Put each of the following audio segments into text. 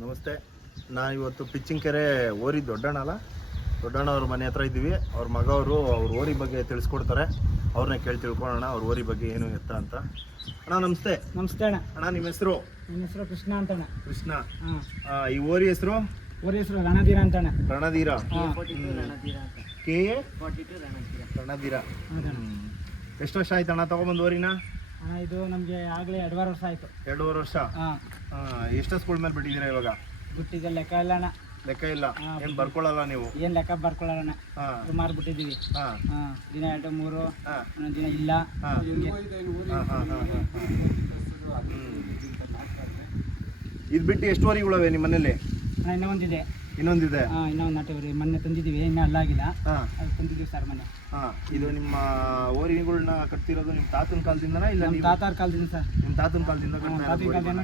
ನಮಸ್ತೆ. ನಾನು ಇವತ್ತು ಪಿಚ್ಚಿಂಕೆರೆ ಓರಿ ದೊಡ್ಡಣ್ಣ ಅವ್ರ ಮನೆ ಹತ್ರ ಇದ್ದೀವಿ. ಅವ್ರ ಮಗವರು ಅವ್ರ ಓರಿ ಬಗ್ಗೆ ತಿಳಿಸ್ಕೊಡ್ತಾರೆ. ಅವ್ರನ್ನ ಕೇಳಿ ತಿಳ್ಕೊಳ್ಳೋಣ ಅವ್ರ ಓರಿ ಬಗ್ಗೆ ಏನು ಎತ್ತ ಅಂತ. ಅಣ್ಣ ನಮಸ್ತೆ. ನಮಸ್ತೆ ಅಣ್ಣ. ಅಣ್ಣ ನಿಮ್ಮ ಹೆಸರು? ನನ್ನ ಹೆಸರು ಕೃಷ್ಣ ಅಂತಣ್ಣ. ಕೃಷ್ಣ. ಈ ಓರಿ ಹೆಸರು? ಓರಿ ಹೆಸರು ರಣಧೀರ ಅಂತಣ್ಣ. ರಣಧೀರ. KA ರಣಧೀರ. ಎಷ್ಟು ವರ್ಷ ಆಯ್ತು ಅಣ್ಣ ತಗೊಂಬಂದು ಓರಿನ? ಅಣ್ಣ ಇದು ನಮಗೆ ಆಗಲೇ 2.5 ವರ್ಷ ಆಯಿತು. 2.5 ವರ್ಷ. ಎಷ್ಟು ಸ್ಕೂಲ್ ಮೇಲೆ ಬಿಟ್ಟಿದ್ದೀರಾ ಇವಾಗ? ಬಿಟ್ಟಿದ್ದೆ ಲೆಕ್ಕ ಇಲ್ಲ ಅಣ್ಣ. ಲೆಕ್ಕ ಇಲ್ಲ? ಏನು ಬರ್ಕೊಳ್ಳಲ್ಲ ನೀವು? ಏನು ಲೆಕ್ಕ ಬರ್ಕೊಳ್ಳೋಣ. ಸುಮಾರು ಬಿಟ್ಟಿದ್ದೀವಿ. ದಿನ 2 3 ಒಂದೊಂದು ದಿನ ಇಲ್ಲ. ಇದು ಬಿಟ್ಟು ಎಷ್ಟು ಓರಿಗಳವೆ ನಿಮ್ಮ ಮನೇಲಿ? ಅಣ್ಣ ಇನ್ನೊಂದಿದೆ. ಇನ್ನೊಂದಿದೆ? ಇನ್ನೊಂದು ನಾಟಿ ಮೊನ್ನೆ ತಂದಿದ್ದೀವಿ, ಇನ್ನೂ ಅಲ್ಲಾಗಿಲ್ಲ. ಅದು ತಂದಿದ್ದೀವಿ ಸರ್ ಮೊನ್ನೆ. ಇದು ನಿಮ್ಮ ಓರಿಗಳನ್ನ ಕಟ್ತಿರೋದು ನಿಮ್ಮ ತಾತನ ಕಾಲದಿಂದನಾ ಇಲ್ಲ ನಮ್ಮ ತಾತಾರ ಕಾಲದಿಂದ ಸರ್? ನಿಮ್ಮ ತಾತನ ಕಾಲದಿಂದ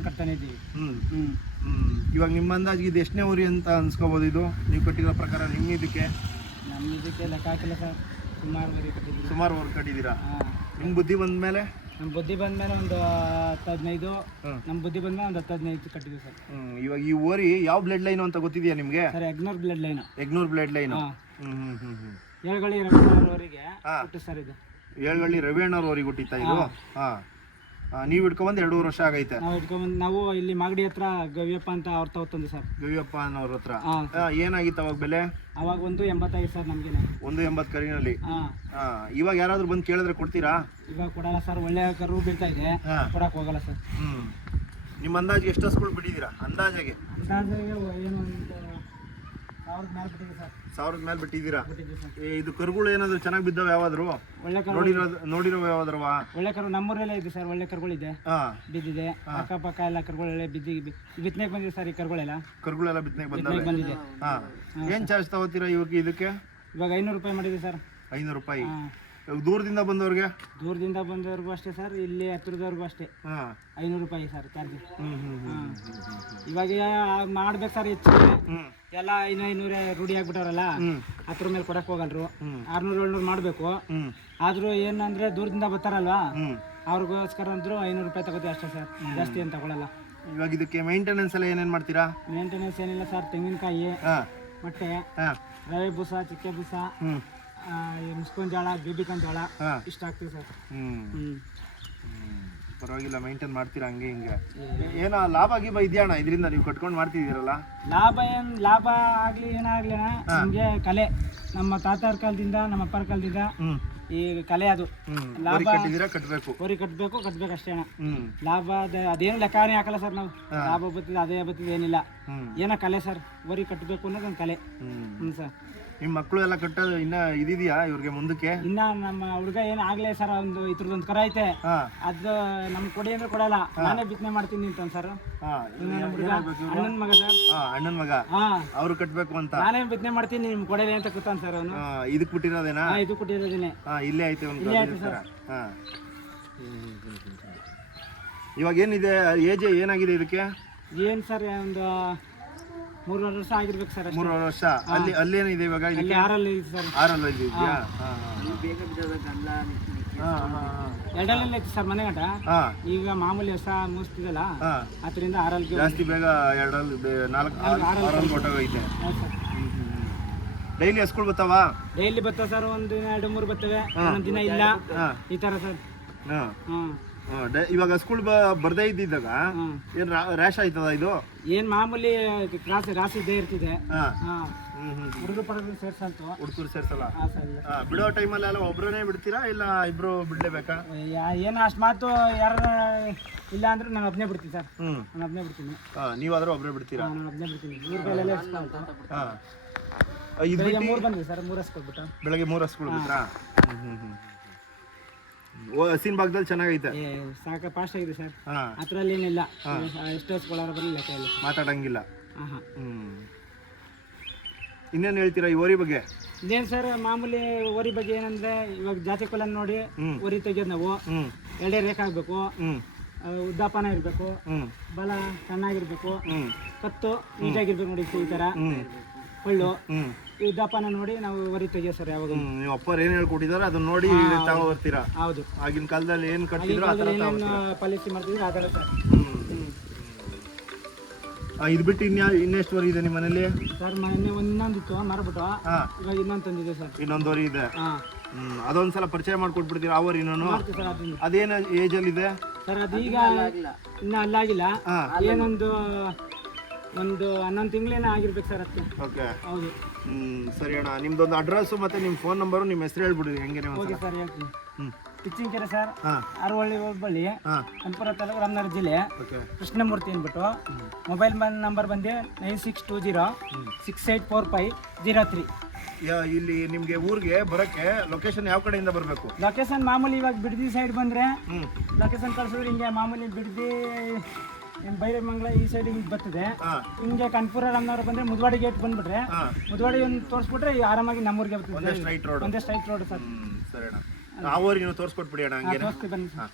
ಕಟ್ತಾನೆ ಇದ್ದೀವಿ. ಇವಾಗ ನಿಮ್ಮ ಅಂದಾಜು ಇದು ಎಷ್ಟನೇ ಓರಿ ಅಂತ ಅನ್ಸ್ಕೋಬೋದು? ಇದು ನೀವು ಕಟ್ಟಿರೋ ಪ್ರಕಾರ ನಿಮ್ಮ ಇದಕ್ಕೆ ಲೆಕ್ಕ ಹಾಕಿಲ್ಲ ಸರ್. ಸುಮಾರು ಓರಿ ಕಟ್ಟಿದ್ದೀವಿ. ಸುಮಾರು ಓರಿ ಕಟ್ಟಿದ್ದೀರಾ? ನಿಮ್ಮ ಬುದ್ಧಿ ಬಂದಮೇಲೆ? ನಮ್ಮ ಬುದ್ಧಿ ಬಂದಮೇಲೆ ಒಂದು 10-15. ನಮ್ಮ ಬುದ್ಧಿ ಬಂದಮೇಲೆ ಒಂದು 10-15 ಕಟ್ಟಿದ್ದೀವಿ ಸರ್. ಇವಾಗ ಈ ಓರಿ ಯಾವ ಬ್ಲಡ್ ಲೈನು ಅಂತ ಗೊತ್ತಿದೆಯಾ ನಿಮಗೆ? ಸರ್ ಎಗ್ನೂರ್ ಬ್ಲಡ್ ಲೈನು. ಎಗ್ನೂರ್ ಬ್ಲಡ್ ಲೈನು. ಏಳ್ಗಳಿ ರವಿಯವರಿಗೆ ಹುಟ್ಟು ಸರ್ ಇದು. ಏಳ್ಗಳಿ ರವಿಯಣ್ಣವ್ರ ಓರಿಗೆ ಹುಟ್ಟಿತ್ತ ಇದು? ನೀವು ಇಟ್ಕೊಂಬಂದು 2.5 ವರ್ಷ ಆಗೈತೆ. ನಾವು ಇಲ್ಲಿ ಮಾಗಡಿ ಹತ್ರ ಗವಿಯಪ್ಪ ಅಂತ ಅವ್ರ ತಗೊಂಡು ಸರ್. ಗವಿಯಪ್ಪ ಅನ್ನೋರ ಹತ್ರ. ಏನಾಗಿತ್ತು ಅವಾಗ ಬೆಲೆ? ಅವಾಗ 1.85 ಸರ್ ನಮ್ಗೆ. 1.80 ಕರಿನಲ್ಲಿ. ಇವಾಗ ಯಾರಾದ್ರೂ ಬಂದು ಕೇಳಿದ್ರೆ ಕೊಡ್ತೀರಾ? ಇವಾಗ ಕೊಡಲ್ಲ ಸರ್, ಒಳ್ಳೆ ಕರು ಬೀಳ್ತಾ ಇದೆ, ಕೊಡಕ್ ಹೋಗಲ್ಲ ಸರ್. ನಿಮ್ಮ ಅಂದಾಜಿಗೆ ಎಷ್ಟು ಹಸುಗಳು ಬಿಟ್ಟಿದ್ದೀರಾ? ಅಂದಾಜಿಗೆ ಏನು 1000 ಮೇಲೆ ಬಿಟ್ಟಿದೆ ಸರ್. 1000 ಮೇಲೆ ಬಿಟ್ಟಿದ್ದೀರಾ? ಇದು ಕರುಗಳು ಏನಾದ್ರು ಚೆನ್ನಾಗಿ ಬಿದ್ದಾವ? ಯಾವಾದ್ರು ಒಳ್ಳೆ ನೋಡಿರೋ ಯಾವಾದ್ರವ? ಒಳ್ಳೆ ಕರು ನಮ್ಮೂರಲ್ಲೇ ಇದೆ ಸರ್. ಒಳ್ಳೆ ಕರುಗಳಿದೆ, ಬಿದ್ದಿದೆ. ಅಕ್ಕಪಕ್ಕ ಎಲ್ಲ ಕರುಗಳೆಲ್ಲ ಬಿತ್ತನೆಗೆ ಬಂದಿದೆ ಸರ್. ಈ ಕರುಗಳೆಲ್ಲ ಬಿತ್ತನೆಗೆ ಬಂದಿದೆ. ಏನ್ ಚಾರ್ಜ್ ತಗೋತೀರಾ ಇವಾಗ ಇದಕ್ಕೆ? ಇವಾಗ 500 ರೂಪಾಯಿ ಮಾಡಿದೆ ಸರ್. 500 ರೂಪಾಯಿ. ದೂರದಿಂದ ಬಂದವ್ರಿಗೆ? ದೂರದಿಂದ ಬಂದವ್ರಿಗೂ ಅಷ್ಟೇ ಸರ್, ಇಲ್ಲಿ ಹತ್ತಿರದವ್ರಿಗೂ ಅಷ್ಟೇ 500 ರೂಪಾಯಿ ಸರ್ ಚಾರ್ಜ್. ಇವಾಗ ಮಾಡ್ಬೇಕು ಸರ್ ಹೆಚ್ಚಿಗೆ. ಎಲ್ಲ 500 ರೂಢಿ ಆಗ್ಬಿಟ್ಟವ್ರಲ್ಲ, 10 ಮೇಲೆ ಕೊಡಕ್ ಹೋಗಲ್ರು. 600-700 ಮಾಡ್ಬೇಕು. ಆದ್ರೂ ಏನಂದ್ರೆ ದೂರದಿಂದ ಬರ್ತಾರಲ್ವಾ, ಅವ್ರಿಗೋಸ್ಕರ ಅಂದ್ರು 500 ರೂಪಾಯಿ ತಗೋತೀವಿ ಅಷ್ಟೇ ಸರ್, ಜಾಸ್ತಿ ಏನು ತಗೊಳಲ್ಲ. ಇವಾಗ ಇದಕ್ಕೆ ಮೇಂಟೆನೆನ್ಸ್ ಎಲ್ಲ ಏನೇನ್ ಮಾಡ್ತೀರಾ? ಮೇಂಟೆನೆನ್ಸ್ ಏನಿಲ್ಲ ಸರ್, ತೆಂಗಿನಕಾಯಿ, ಮೊಟ್ಟೆ, ರವೆ ಬೂಸ, ಚಿಕ್ಕೆ ಬೂಸ, ಮುಸ್ಕೊಂಡ್ ಜೋಳ, ಬೇಬಿಕನ್ ಜೋಳ ಇಷ್ಟ ಆಗ್ತೀವಿ ಸರ್. ಪರವಾಗಿಲ್ಲ, ಮೇಂಟೈನ್ ಮಾಡ್ತೀರಾ ಹಂಗೆ ಹಿಂಗೆ. ಏನೋ ಲಾಭ ಗೀಬ ಇದೆಯಣ್ಣ ಇದರಿಂದ? ನೀವು ಕಟ್ಕೊಂಡು ಮಾಡ್ತಿದ್ದೀರಲ್ಲ, ಲಾಭ ಆಗ್ಲಿ ಏನಾಗ್ಲಿ ನಮ್ಗೆ ಕಲೆ. ನಮ್ಮ ತಾತಾರ ಕಾಲದಿಂದ, ನಮ್ಮ ಅಪ್ಪರ ಕಾಲದಿಂದ ಈ ಕಲೆ ಅದು. ಲಾಭ ಕಟ್ಬೇಕು, ಓರಿ ಕಟ್ಬೇಕು ಅಷ್ಟೇ ಅಣ್ಣ. ಲಾಭ ಅದೇನು ಲೆಕ್ಕನೇ ಹಾಕಲ್ಲ ಸರ್ ನಾವು. ಲಾಭ ಬರ್ತದೆ ಅದೇ ಬರ್ತದೆ ಏನಿಲ್ಲ, ಏನೋ ಕಲೆ ಸರ್. ಓರಿ ಕಟ್ಬೇಕು ಅನ್ನೋದೊಂದು ಕಲೆ. ಸರ್ ನಿಮ್ಮ ಮಕ್ಕಳು ಎಲ್ಲ ಕಟ್ಟೋದು ಇನ್ನ ಇದೆಯಾ ಇವ್ರಿಗೆ ಮುಂದಕ್ಕೆ? ಇನ್ನ ನಮ್ಮ ಹುಡುಗ ಏನು ಆಗ್ಲೇ ಸರ್, ಇದ್ರದೊಂದು ಕರ ಐತೆ, ಅದು ನಮ್ಗೆ ಕೊಡಿ ಅಂದ್ರೆ ಕೊಡಲ್ಲ. ನಾನೇ ಬಿತ್ತನೆ ಮಾಡ್ತೀನಿ ಅಂತ ಸರ್. ಅಣ್ಣನ ಮಗ ಸರ್. ಅಣ್ಣನ ಮಗ ಅವ್ರು ಕಟ್ಬೇಕು ಅಂತ ನಾನೇ ಬಿತ್ತನೆ ಮಾಡ್ತೀನಿ, ನಿಮ್ಗೆ ಕೊಡಲಿ ಅಂತ ಕೂತಾನ ಸರ್ ಅವನು. ಇದಕ್ ಬಿಟ್ಟಿರೋದೇನಾ? ಇದು ಕೊಟ್ಟಿರೋದೇನೆ. ಇಲ್ಲೇ ಐತೆ ಸರ್. ಇವಾಗ ಏನಿದೆ ಏಜ್ ಏನಾಗಿದೆ ಇದಕ್ಕೆ? ಏನ್ ಸರ್, ಒಂದು 3 ವರ್ಷ ಆಗಿರ್ಬೇಕು ಸರ್. 3 ವರ್ಷ. ಅಲ್ಲೇನಿದೆ ಇವಾಗ? 6 ಇದೆ ಸರ್. 6 ಇದೆಯಾ? ಎರಡಲ್ಲಿ ಐತಿ ಸರ್ ಮನೆ ಗಂಟ. ಈಗ ಮಾಮೂಲಿ ಹೊಸ ಮೂಸ್ತಿದಲ್ಲ, ಅದರಿಂದ 6 ಜಾಸ್ತಿ ಬೇಗ 4 ಹೊಟ್ಟೋಗೈತೆ. ಡೈಲಿ ಹಸ್ಗಳು ಬರ್ತಾವ? ಡೈಲಿ ಬರ್ತಾವ ಸರ್, ಒಂದು ದಿನ 2-3 ಬರ್ತವೆ, ಒಂದೊಂದು ದಿನ ಇಲ್ಲ, ಈ ತರ ಸರ್. ಇವಾಗ ಸ್ಕೂಲ್ ಬರ್ದೇ ಇದ್ದಿದ್ದಾಗ ಏನ್ ರ್ಯಾಶ್ ಆಯ್ತದ ಇದು? ಏನ್ ಮಾಮೂಲಿ ರಾಸಿ ಇದ್ದೇ ಇರ್ತಿದೆ. ಹುಡುಗರು ಸೇರ್ಸಲ್ಲ? ಬಿಡೋ ಟೈಮಲ್ಲಿ ಎಲ್ಲ ಒಬ್ರನೇ ಬಿಡ್ತೀರಾ ಇಲ್ಲ ಇಬ್ರು ಬಿಡ್ಲೇಬೇಕಾ? ಏನು ಅಷ್ಟು ಮಾತು ಯಾರ ಇಲ್ಲ ಅಂದ್ರೆ ನಾನು ಒಬ್ಬನೇ ಬಿಡ್ತೀನಿ ಸರ್. ನಾನು ಒಬ್ಬನೇ ಬಿಡ್ತೀನಿ. ನೀವಾದ್ರೂ ಒಬ್ಬರೇ ಬಿಡ್ತೀರಾ? ನಾನು ಒಬ್ಬನೇ ಬಿಡ್ತೀನಿ. 3 ಬಂದ್ವಿ ಸರ್, 3 ಹಸ್ಕೊಟ್ಬಿಟ್ಟು. ಬೆಳಗ್ಗೆ 3 ಹಸ್ಗಳು ಬಿಟ್ರಾ? ಹಸಿನ ಭಾಗದಲ್ಲಿ ಚೆನ್ನಾಗೈತೆ, ಸಾಕ ಫಾಸ್ಟ್ ಆಗಿದೆ ಸರ್. ಅದ್ರಲ್ಲಿ ಏನಿಲ್ಲ, ಎಷ್ಟು ಹಸ್ಕೊಳ್ಳೋರು ಬರಲಿ ಲೆಕ್ಕ ಇಲ್ಲ, ಮಾತಾಡಂಗಿಲ್ಲ. ಇನ್ನೇನು ಹೇಳ್ತೀರಾ ಈ ಓರಿ ಬಗ್ಗೆ? ಇದೇನು ಸರ್, ಮಾಮೂಲಿ ಓರಿ ಬಗ್ಗೆ ಏನಂದ್ರೆ, ಇವಾಗ ಜಾತಿ ಕುಲ ನೋಡಿ ಓರಿ ತೆಗಿಯೋದು ನಾವು. 2 ರೇಖೆ ಆಗ್ಬೇಕು, ಉದ್ದಾಪನ ಇರ್ಬೇಕು, ಬಲ ಚೆನ್ನಾಗಿರ್ಬೇಕು, ಕತ್ತು ನೀಟಾಗಿರ್ಬೇಕು ನೋಡಿ ಈ ತರ, ಪಳ್ಳು ಈ ಉದ್ದಾಪನ ನೋಡಿ ನಾವು ಓರಿ ತೆಗಿಯೋ ಸರ್. ಯಾವಾಗ ನೀವು ಅಪ್ಪರು ಏನ್ ಹೇಳ್ಕೊಟ್ಟಿದಾರೆ ಅದನ್ನ ನೋಡಿ ತಗೋ ಬರ್ತೀರಾ? ಹೌದು. ಆಗಿನ ಕಾಲದಲ್ಲಿ ಏನ್ ಕಟ್ಟಿದ್ರು ಪಾಲಿಸಿ ಮಾಡ್ತಿದ್ರು ಆ ಥರ ಸರ್. ಇದು ಬಿಟ್ಟು ಇನ್ನೆಷ್ಟು ವರಿ ಇದೆ ನಿಮ್ಮ ಮನೇಲಿ? ಸರ್ ಮೊನ್ನೆ ಇನ್ನೊಂದಿತ್ತು ಮಾರ್ಬಿಟ್ಟು ಹಾಂ, ಇವಾಗ ಇನ್ನೊಂದು ತಂದಿದೆ ಸರ್. ಇನ್ನೊಂದು ವರಿ ಇದೆ. ಹಾಂ, ಅದೊಂದ್ಸಲ ಪರಿಚಯ ಮಾಡ್ಕೊಟ್ಬಿಡ್ತೀರಾ ಆ ವರಿನೂ? ಮಾಡ್ತೀವಿ ಸರ್ ಅದನ್ನು. ಅದೇನು ಏಜಲ್ಲಿದೆ ಸರ್ ಅದೀಗ ಇನ್ನೂ ಅಲ್ಲಾಗಿಲ್ಲ, ಏನೊಂದು ಒಂದು 11 ತಿಂಗಳೇನೋ ಆಗಿರ್ಬೇಕು ಸರ್ ಅದಕ್ಕೆ. ಓಕೆ, ಹೌದು. ಸರಿ ಅಣ್ಣ. ನಿಮ್ದೊಂದು ಅಡ್ರೆಸ್ಸು ಮತ್ತು ನಿಮ್ಮ ಫೋನ್ ನಂಬರು, ನಿಮ್ಮ ಹೆಸರು ಹೇಳ್ಬಿಡ್ರಿ ಹೆಂಗೆ? ಓಕೆ ಸರ್, ಹೇಳ್ತೀನಿ. ಹ್ಞೂ, ಪಿಚ್ಚಿನಕೆರೆ ಸರ್, ಹಾಂ, ಅರವಳ್ಳಿ ಹೋಬಳಿ, ಹಾಂ, ಕನಕಪುರ ತಾಲೂಕು, ರಾಮನಗರ ಜಿಲ್ಲೆ. ಓಕೆ. ಕೃಷ್ಣಮೂರ್ತಿ ಅಂದ್ಬಿಟ್ಟು. ಮೊಬೈಲ್ ನಂಬರ್ ಬಂದು 9620684503. ಇಲ್ಲಿ ನಿಮಗೆ ಊರಿಗೆ ಬರೋಕ್ಕೆ ಲೊಕೇಶನ್ ಯಾವ ಕಡೆಯಿಂದ ಬರಬೇಕು? ಲೊಕೇಶನ್ ಮಾಮೂಲಿ ಇವಾಗ ಬಿಡದಿ ಸೈಡ್ ಬಂದರೆ ಹ್ಞೂ, ಲೊಕೇಶನ್ ಕಳ್ಸಿದ್ರೆ ಹಿಂಗೆ ಮಾಮೂಲಿ ಬಿಡದಿ ಬೈರಮಂಗಲ ಈ ಸೈಡ್ ಹಿಂಗೆ ಬರ್ತದೆ. ಹಾಂ, ಹಿಂಗೆ ಕನಕಪುರ ರಾಮನಗರ ಬಂದರೆ ಮುದ್ವಾಡಿ ಗೇಟ್ ಬಂದ್ಬಿಟ್ರೆ, ಹಾಂ, ಮುದ್ವಾಡಿ ಒಂದು ತೋರಿಸ್ಬಿಟ್ರೆ ಆರಾಮಾಗಿ ನಮ್ಮೂರಿಗೆ ಒಂದೇ ಬರ್ತದೆ. Straight road. ಒಂದೇ ಸ್ಟ್ರೈಟ್ ರೋಡ್ ಸರ್. ಸರಿ ಅಣ್ಣ. ಆ ಊರಿಗೆ ನೀವು ತೋರಿಸ್ಕೊಟ್ಬಿಡಿ ಅಣ್ಣ ಹಂಗೆ. ತೋರಿಸ್ತೀವಿ ಬನ್ನಿ ಸರ್. ಹಾಂ.